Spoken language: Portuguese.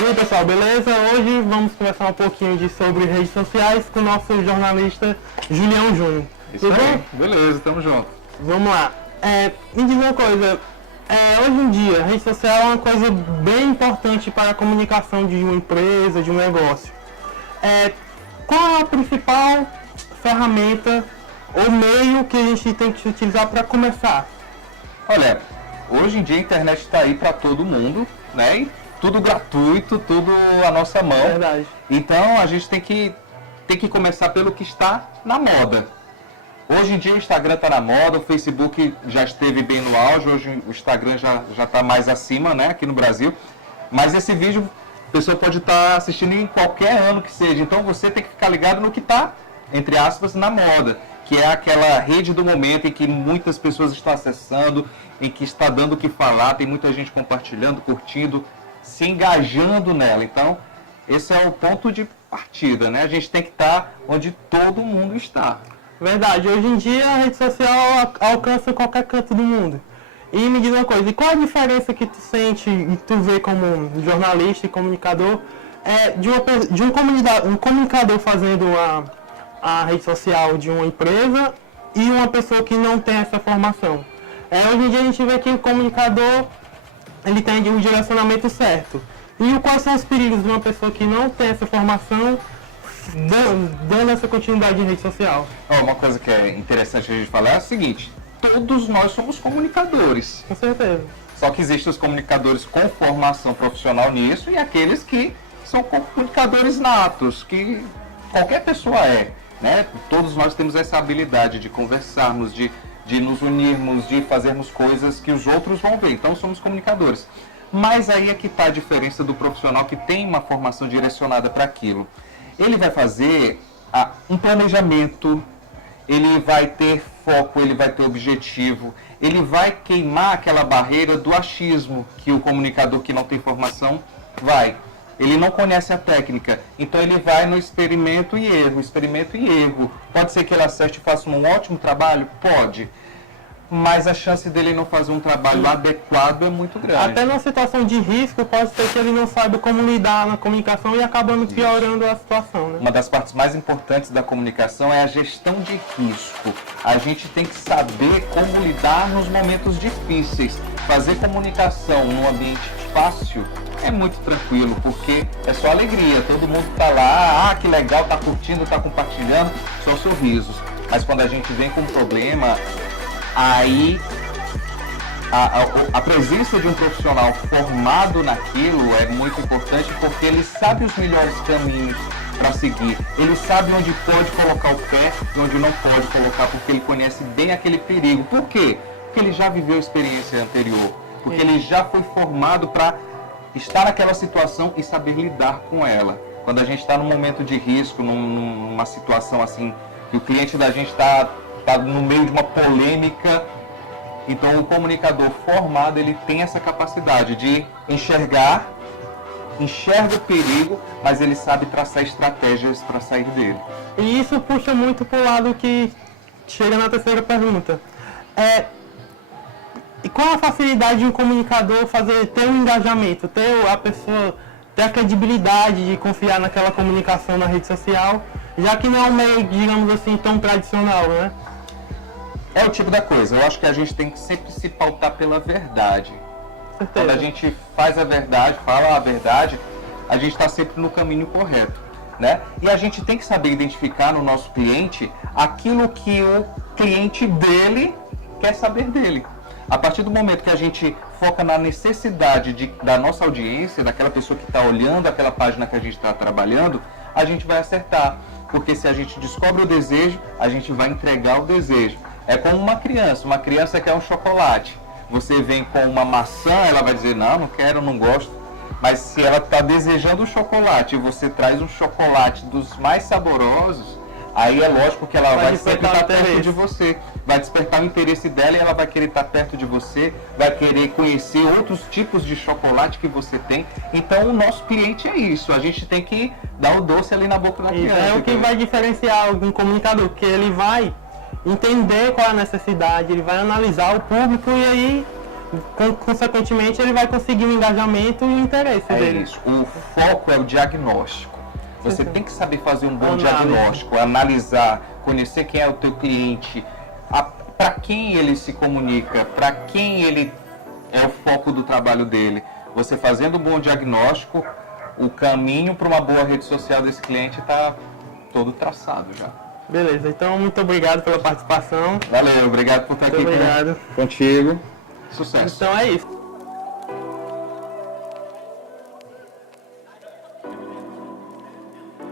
E aí pessoal, beleza? Hoje vamos conversar um pouquinho sobre redes sociais com o nosso jornalista Julião Júnior. Isso aí, beleza, tamo junto. Vamos lá. Me diz uma coisa, hoje em dia a rede social é uma coisa bem importante para a comunicação de uma empresa, de um negócio. Qual é a principal ferramenta ou meio que a gente tem que utilizar para começar? Olha, hoje em dia a internet está aí para todo mundo, né? E tudo gratuito, tudo à nossa mão. Verdade. Então a gente tem que começar pelo que está na moda. Hoje em dia o Instagram está na moda, o Facebook já esteve bem no auge, hoje o Instagram já está mais acima, né, aqui no Brasil. Mas esse vídeo a pessoa pode estar assistindo em qualquer ano que seja, então você tem que ficar ligado no que está, entre aspas, na moda, que é aquela rede do momento em que muitas pessoas estão acessando, em que está dando o que falar, tem muita gente compartilhando, curtindo, se engajando nela. Então, esse é o ponto de partida, né? A gente tem que estar onde todo mundo está. Verdade, hoje em dia a rede social alcança qualquer canto do mundo. E me diz uma coisa, e qual a diferença que tu sente e tu vê como um jornalista e comunicador de um comunicador fazendo a rede social de uma empresa e uma pessoa que não tem essa formação? Hoje em dia a gente vê que o comunicador ele tem um direcionamento certo. E quais são os perigos de uma pessoa que não tem essa formação dando essa continuidade em rede social? Uma coisa que é interessante a gente falar é o seguinte: todos nós somos comunicadores. Com certeza. Só que existem os comunicadores com formação profissional nisso e aqueles que são comunicadores natos, que qualquer pessoa é, né? Todos nós temos essa habilidade de conversarmos, de nos unirmos, de fazermos coisas que os outros vão ver. Então somos comunicadores. Mas aí é que está a diferença do profissional que tem uma formação direcionada para aquilo. Ele vai fazer um planejamento, ele vai ter foco, ele vai ter objetivo, ele vai queimar aquela barreira do achismo que o comunicador que não tem formação vai. Ele não conhece a técnica, então ele vai no experimento e erro. Pode ser que ele acerte e faça um ótimo trabalho? Pode. Mas a chance dele não fazer um trabalho adequado é muito grande. Até numa situação de risco, pode ser que ele não saiba como lidar na comunicação e acabando piorando a situação, né? Uma das partes mais importantes da comunicação é a gestão de risco. A gente tem que saber como lidar nos momentos difíceis. Fazer comunicação num ambiente fácil é muito tranquilo, porque é só alegria. Todo mundo está lá, que legal, está curtindo, está compartilhando, só sorrisos. Mas quando a gente vem com um problema, aí a presença de um profissional formado naquilo é muito importante, porque ele sabe os melhores caminhos para seguir. Ele sabe onde pode colocar o pé e onde não pode colocar, porque ele conhece bem aquele perigo. Por quê? Porque ele já viveu a experiência anterior, porque ele já foi formado para estar naquela situação e saber lidar com ela. Quando a gente está num momento de risco, numa situação assim, que o cliente da gente está no meio de uma polêmica, então o comunicador formado, ele tem essa capacidade de enxerga o perigo, mas ele sabe traçar estratégias para sair dele. E isso puxa muito para o lado que chega na terceira pergunta. E qual a facilidade de um comunicador ter um engajamento, ter a credibilidade de confiar naquela comunicação na rede social, já que não é um meio, digamos assim, tão tradicional, né? É o tipo da coisa. Eu acho que a gente tem que sempre se pautar pela verdade. Quando a gente faz a verdade, fala a verdade, a gente está sempre no caminho correto, né? E a gente tem que saber identificar no nosso cliente aquilo que o cliente dele quer saber dele. A partir do momento que a gente foca na necessidade da nossa audiência, daquela pessoa que está olhando aquela página que a gente está trabalhando, a gente vai acertar. Porque se a gente descobre o desejo, a gente vai entregar o desejo. É como uma criança quer um chocolate. Você vem com uma maçã, ela vai dizer, não quero, não gosto. Mas se ela está desejando um chocolate e você traz um chocolate dos mais saborosos, aí é lógico que ela vai sempre estar perto de você. Vai despertar o interesse dela e ela vai querer estar perto de você, vai querer conhecer outros tipos de chocolate que você tem. Então o nosso cliente é isso, a gente tem que dar o doce ali na boca da criança. É o que vai diferenciar um comunicador, que ele vai entender qual é a necessidade, ele vai analisar o público e aí consequentemente ele vai conseguir o engajamento e o interesse É dele. isso. O foco é o diagnóstico. Você Sim. tem que saber fazer um bom Análise. diagnóstico, analisar, conhecer quem é o teu cliente, para quem ele se comunica, para quem ele é o foco do trabalho dele. Você fazendo um bom diagnóstico, o caminho para uma boa rede social desse cliente está todo traçado já. Beleza, então muito obrigado pela participação. Valeu, obrigado por estar Muito aqui obrigado. contigo. Sucesso. Então é isso.